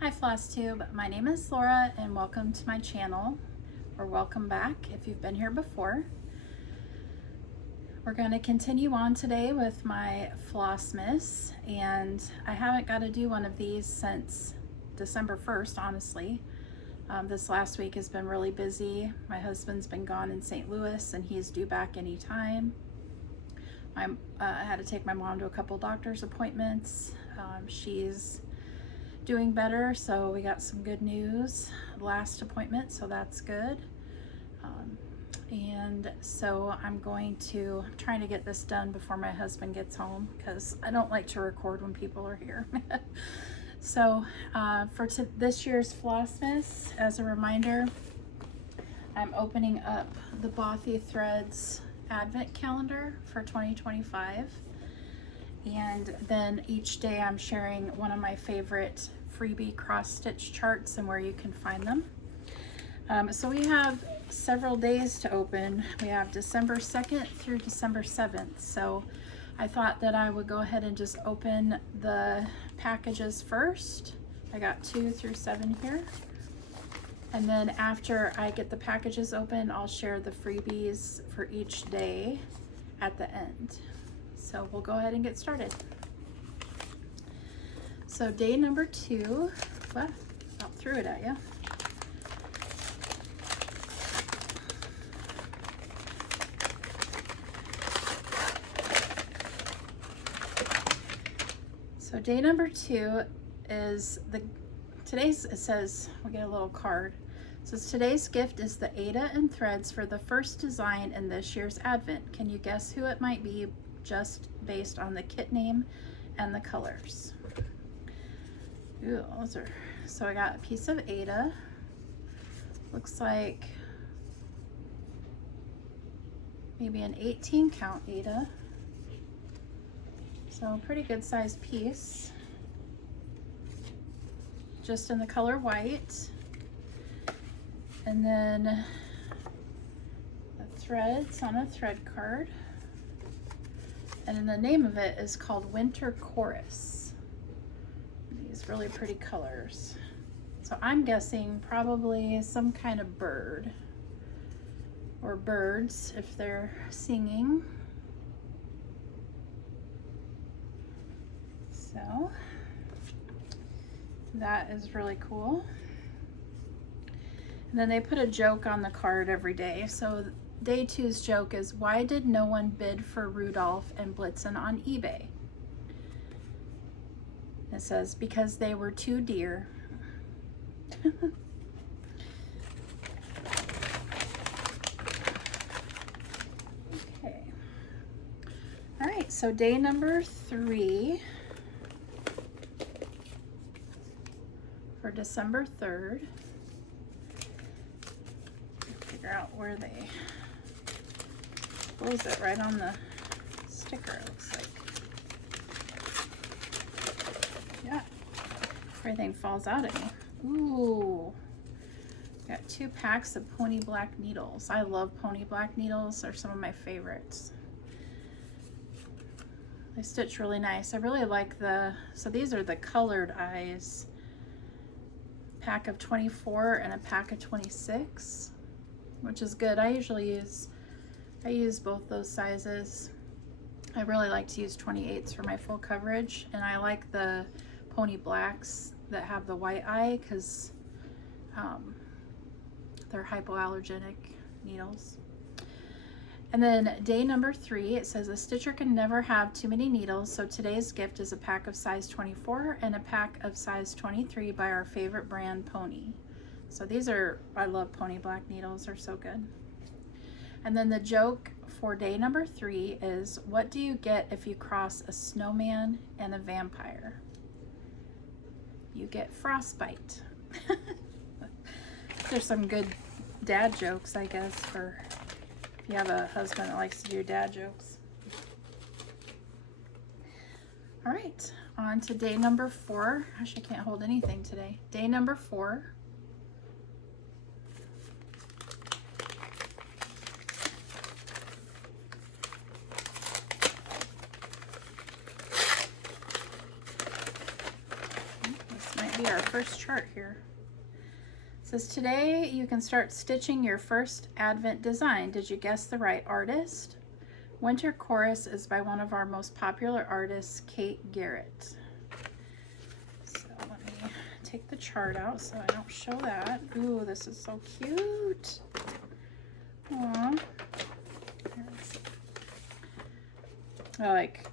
Hi FlossTube, my name is Laura and welcome to my channel, or welcome back if you've been here before. We're going to continue on today with my Flossmas, and I haven't got to do one of these since December 1st, honestly. This last week has been really busy. My husband's been gone in St. Louis and he's due back anytime. I had to take my mom to a couple doctor's appointments. She's doing better, so we got some good news last appointment, so that's good. And so I'm trying to get this done before my husband gets home because I don't like to record when people are here. So for this year's Flossmas, as a reminder, I'm opening up the Bothy Threads Advent Calendar for 2025. And then each day I'm sharing one of my favorite Freebie Cross Stitch Charts and where you can find them. So we have several days to open. We have December 2nd through December 7th. So I thought that I would go ahead and just open the packages first. I got 2 through 7 here. And then after I get the packages open, I'll share the freebies for each day at the end. So we'll go ahead and get started. So day number 2, what? About threw it at you. So day number 2 is it says, we get a little card. It says today's gift is the Ada and threads for the first design in this year's Advent. Can you guess who it might be just based on the kit name and the colors? Ooh, so I got a piece of Ada. Looks like maybe an 18 count Ada. So pretty good sized piece. Just in the color white. And then the threads on a thread card. And then the name of it is called Winter Chorus. These really pretty colors. So I'm guessing probably some kind of bird or birds if they're singing. So that is really cool. And then they put a joke on the card every day. So day 2's joke is, why did no one bid for Rudolph and Blitzen on eBay? It says, because they were too dear. Okay. All right, so day number 3 for December 3rd. Figure out where they close it right on the sticker, it looks like. Yeah, everything falls out at me. Ooh, got 2 packs of pony black needles. I love pony black needles, they're some of my favorites. They stitch really nice. I really like so these are the colored eyes. Pack of 24 and a pack of 26, which is good. I use both those sizes. I really like to use 28s for my full coverage, and I like the pony blacks that have the white eye because they're hypoallergenic needles. And then day number 3, it says a stitcher can never have too many needles, so today's gift is a pack of size 24 and a pack of size 23 by our favorite brand, Pony. So I love pony black needles, they're so good. And then the joke for day number 3 is, what do you get if you cross a snowman and a vampire? You get frostbite. There's some good dad jokes, I guess, for if you have a husband that likes to do dad jokes. All right, on to day number 4. Gosh, I can't hold anything today. Day number 4. will be our first chart here. It says, today you can start stitching your first Advent design. Did you guess the right artist? Winter Chorus is by one of our most popular artists, Kate Garrett. So let me take the chart out so I don't show that. Ooh, this is so cute. Aww. I like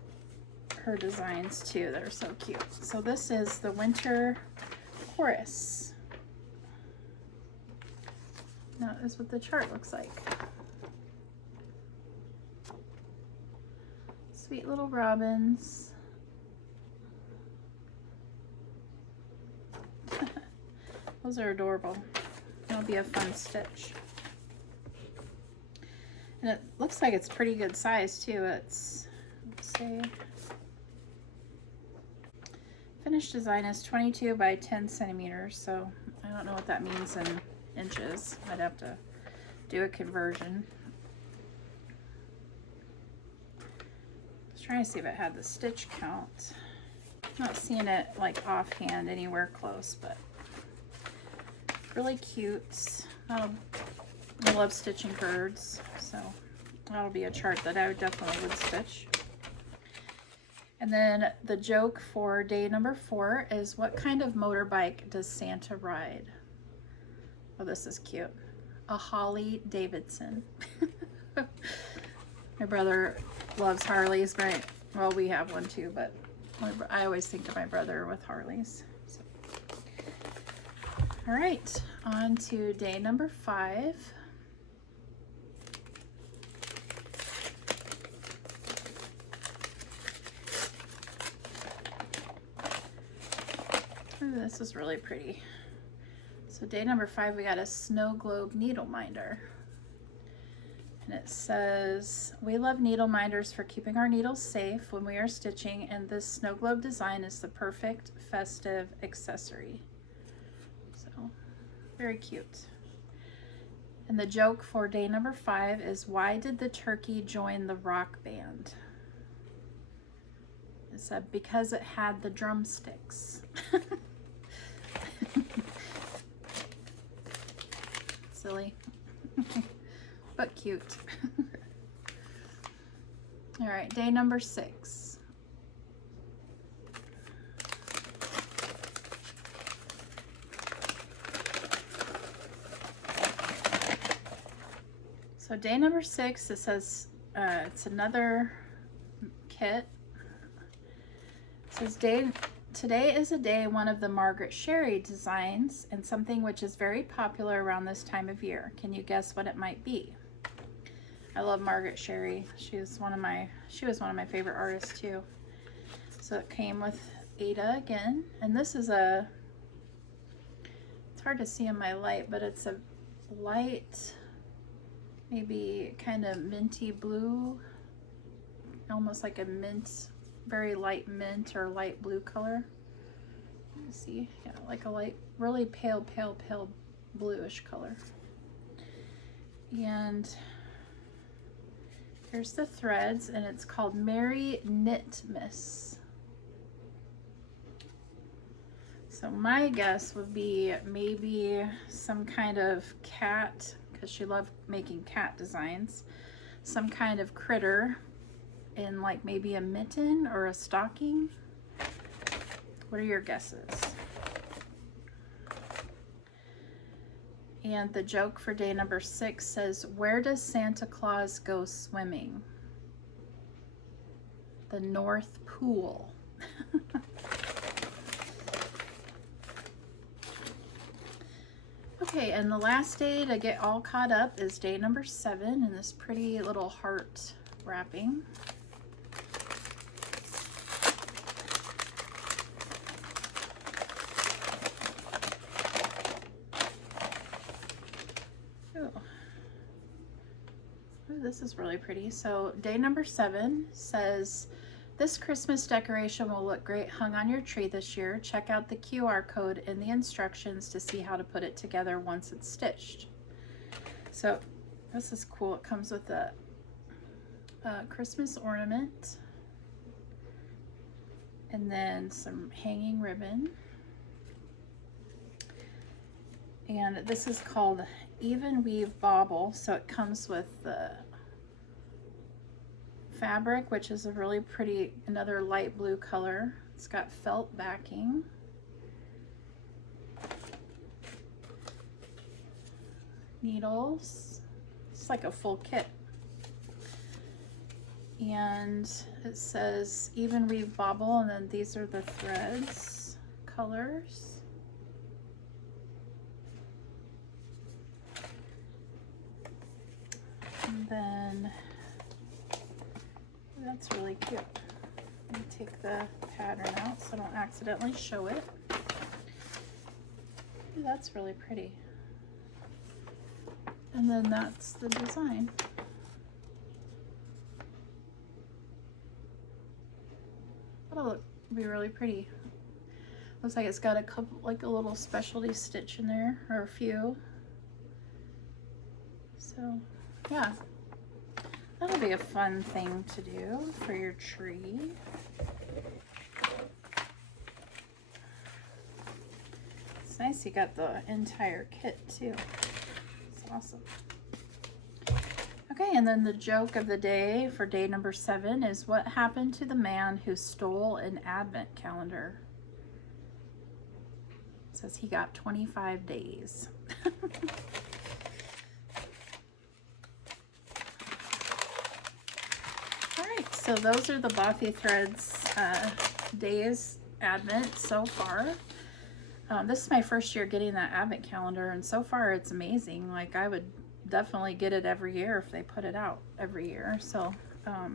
her designs too. They're so cute. So this is the Winter Chorus. That is what the chart looks like. Sweet little robins. Those are adorable. That'll be a fun stitch. And it looks like it's pretty good size too. It's, let's see, finished design is 22 by 10 centimeters. So I don't know what that means in inches. I'd have to do a conversion. I was trying to see if it had the stitch count. Not seeing it like offhand anywhere close, but really cute. I love stitching birds, so that'll be a chart that I would definitely would stitch. And then the joke for day number 4 is, what kind of motorbike does Santa ride? Oh, this is cute. A Harley Davidson. My brother loves Harleys, right? Well, we have one too, but I always think of my brother with Harleys. So. All right, on to day number 5. Ooh, this is really pretty. So day number 5, we got a snow globe needle minder. And it says, we love needle minders for keeping our needles safe when we are stitching, and this snow globe design is the perfect festive accessory. So, very cute. And the joke for day number 5 is, why did the turkey join the rock band? It said, because it had the drumsticks. Silly. But cute. All right, day number 6. So day number 6, it says it's another kit. It says today is a day, one of the Margaret Sherry designs, and something which is very popular around this time of year. Can you guess what it might be? I love Margaret Sherry. She was one of my favorite artists too. So it came with Ada again, and this is it's hard to see in my light, but it's a light, maybe kind of minty blue, almost like a mint, very light mint or light blue color. Let me see, yeah, like a light, really pale bluish color. And here's the threads, and it's called Merry Knitmas. So my guess would be maybe some kind of cat, because she loved making cat designs, some kind of critter in like maybe a mitten or a stocking. What are your guesses? And the joke for day number 6 says, where does Santa Claus go swimming? The North Pool. Okay, and the last day to get all caught up is day number 7 in this pretty little heart wrapping. This is really pretty. So day number 7 says, this Christmas decoration will look great hung on your tree this year. Check out the QR code in the instructions to see how to put it together once it's stitched. So this is cool. It comes with a Christmas ornament and then some hanging ribbon. And this is called Even Weave Bauble. So it comes with the fabric, which is a really pretty, another light blue color. It's got felt backing. Needles. It's like a full kit. And it says Even Weave Bauble, and then these are the threads, colors. And then that's really cute. Let me take the pattern out so I don't accidentally show it. Ooh, that's really pretty. And then that's the design. That'll look be really pretty. Looks like it's got a couple, like a little specialty stitch in there, or a few. So yeah, that'll be a fun thing to do for your tree. It's nice you got the entire kit too. It's awesome. Okay, and then the joke of the day for day number 7 is, what happened to the man who stole an advent calendar? It says he got 25 days. All right, so those are the Bothy Threads days Advent so far. This is my first year getting that Advent calendar, and so far it's amazing. Like, I would definitely get it every year if they put it out every year. So, all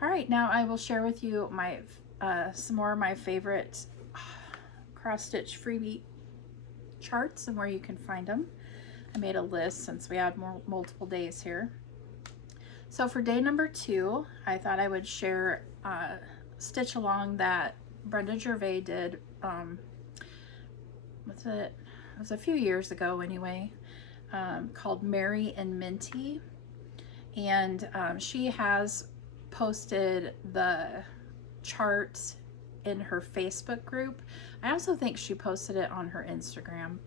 right, now I will share with you my some more of my favorite Cross Stitch Freebie charts and where you can find them. I made a list since we had multiple days here. So for day number 2, I thought I would share stitch along that Brenda Gervais did. What's it? It was a few years ago anyway, called Mary and Minty. And she has posted the chart in her Facebook group. I also think she posted it on her Instagram.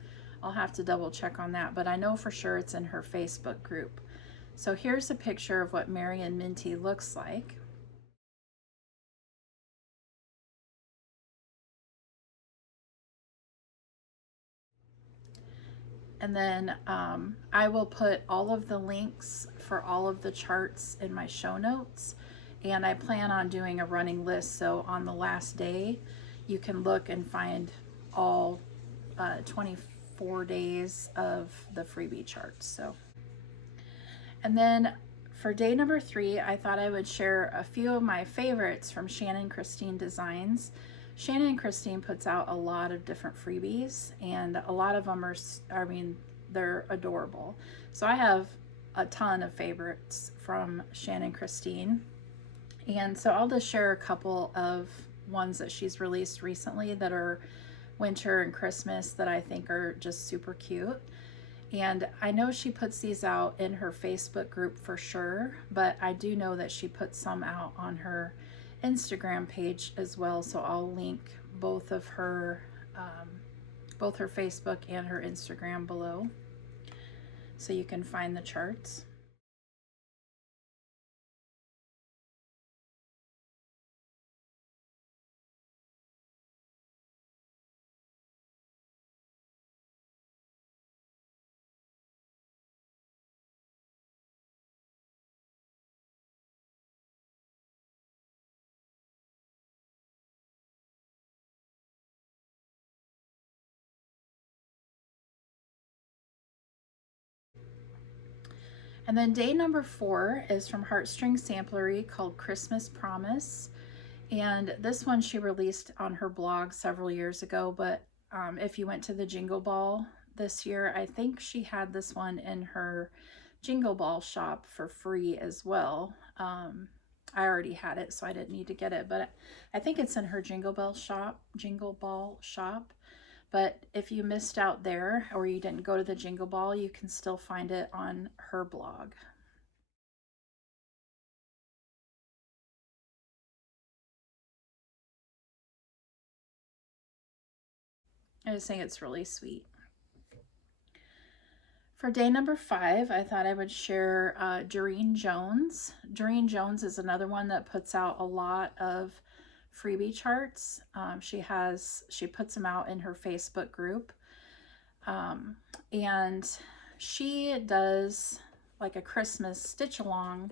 I'll have to double check on that, but I know for sure it's in her Facebook group. So here's a picture of what Mary and Minty looks like. And then I will put all of the links for all of the charts in my show notes. And I plan on doing a running list, so on the last day, you can look and find all 24 days of the freebie charts. So, and then for day number 3, I thought I would share a few of my favorites from Shannon Christine Designs. Shannon and Christine puts out a lot of different freebies, and a lot of them are, I mean, they're adorable. So I have a ton of favorites from Shannon Christine. And so I'll just share a couple of ones that she's released recently that are winter and Christmas that I think are just super cute. And I know she puts these out in her Facebook group for sure, but I do know that she puts some out on her Instagram page as well. So I'll link both of her, both her Facebook and her Instagram below, so you can find the charts. And then day number 4 is from Heartstring Samplery, called Christmas Promise. And this one she released on her blog several years ago, but if you went to the Jingle Ball this year, I think she had this one in her Jingle Ball shop for free as well. I already had it, so I didn't need to get it, but I think it's in her Jingle Ball shop. But if you missed out there, or you didn't go to the Jingle Ball, you can still find it on her blog. I just think it's really sweet. For day number 5, I thought I would share Doreen Jones. Doreen Jones is another one that puts out a lot of freebie charts. She puts them out in her Facebook group. And she does like a Christmas stitch along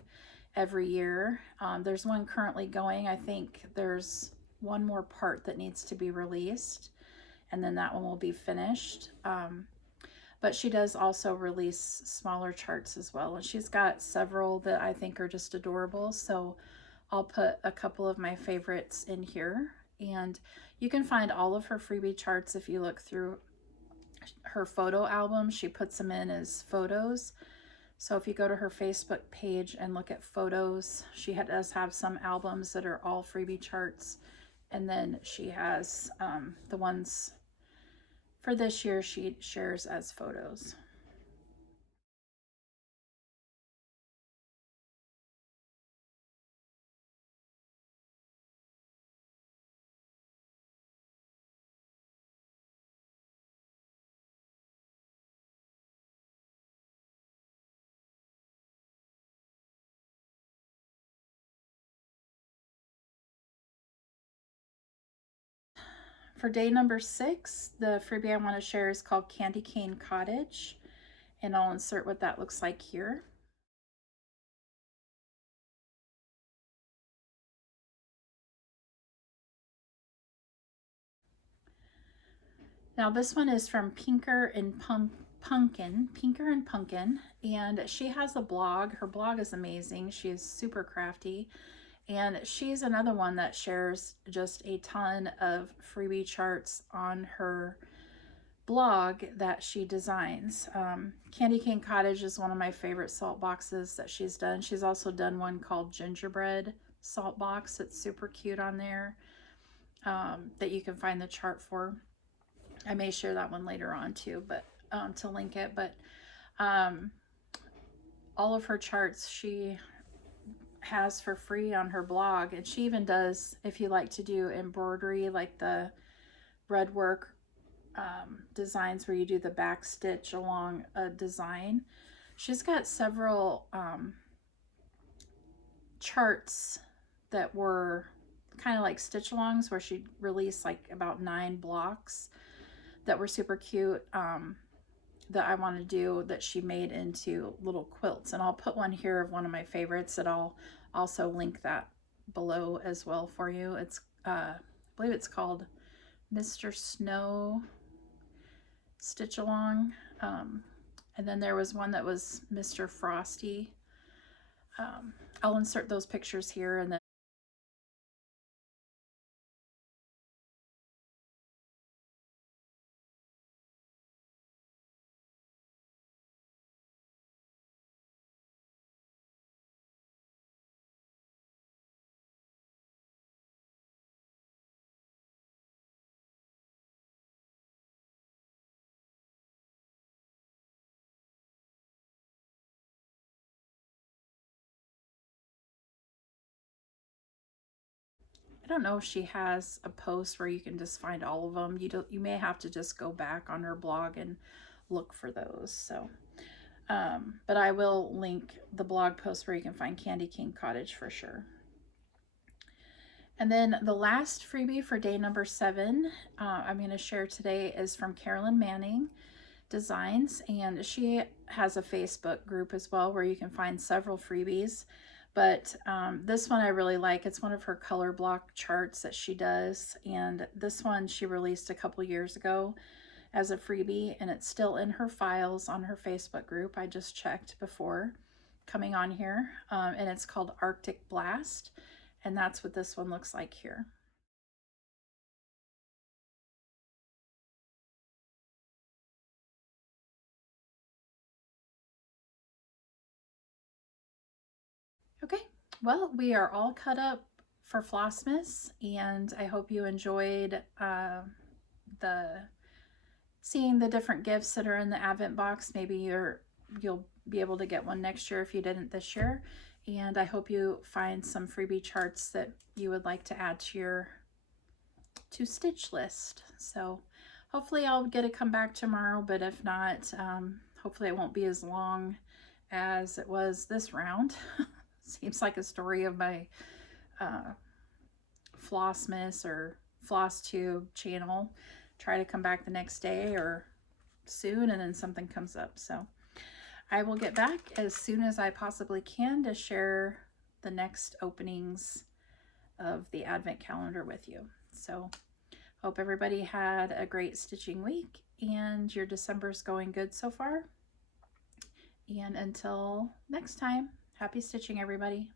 every year. There's one currently going. I think there's one more part that needs to be released, and then that one will be finished. But she does also release smaller charts as well, and she's got several that I think are just adorable, so I'll put a couple of my favorites in here. And you can find all of her freebie charts if you look through her photo album. She puts them in as photos. So if you go to her Facebook page and look at photos, she does have some albums that are all freebie charts. And then she has the ones for this year she shares as photos. For day number 6, the freebie I want to share is called Candy Cane Cottage, and I'll insert what that looks like here. Now this one is from Pinker and Pumpkin, and she has a blog. Her blog is amazing. She is super crafty, and she's another one that shares just a ton of freebie charts on her blog that she designs. Candy Cane Cottage is one of my favorite salt boxes that she's done. She's also done one called Gingerbread Salt Box. It's super cute on there, that you can find the chart for. I may share that one later on too, but to link it. But all of her charts she has for free on her blog, and she even does, if you like to do embroidery, like the breadwork designs where you do the back stitch along a design. She's got several charts that were kind of like stitch alongs, where she released like about 9 blocks that were super cute, that I want to do, that she made into little quilts. And I'll put one here of one of my favorites that I'll also link that below as well for you. It's I believe it's called Mr. Snow Stitch Along. And then there was one that was Mr. Frosty. I'll insert those pictures here, and then I don't know if she has a post where you can just find all of them. You may have to just go back on her blog and look for those. So, but I will link the blog post where you can find Candy Cane Cottage for sure. And then the last freebie for day number 7 I'm going to share today is from Carolyn Manning Designs, and she has a Facebook group as well where you can find several freebies. But this one I really like. It's one of her color block charts that she does, and this one she released a couple years ago as a freebie, and it's still in her files on her Facebook group. I just checked before coming on here, and it's called Arctic Blast, and that's what this one looks like here. Okay, well, we are all cut up for Flossmas, and I hope you enjoyed seeing the different gifts that are in the Advent box. Maybe you'll be able to get one next year if you didn't this year. And I hope you find some freebie charts that you would like to add to your stitch list. So hopefully I'll get to come back tomorrow, but if not, Hopefully it won't be as long as it was this round. Seems like a story of my Flossmas or Floss Tube channel. Try to come back the next day or soon, and then something comes up. So I will get back as soon as I possibly can to share the next openings of the Advent calendar with you. So hope everybody had a great stitching week and your December's going good so far. And until next time, happy stitching, everybody.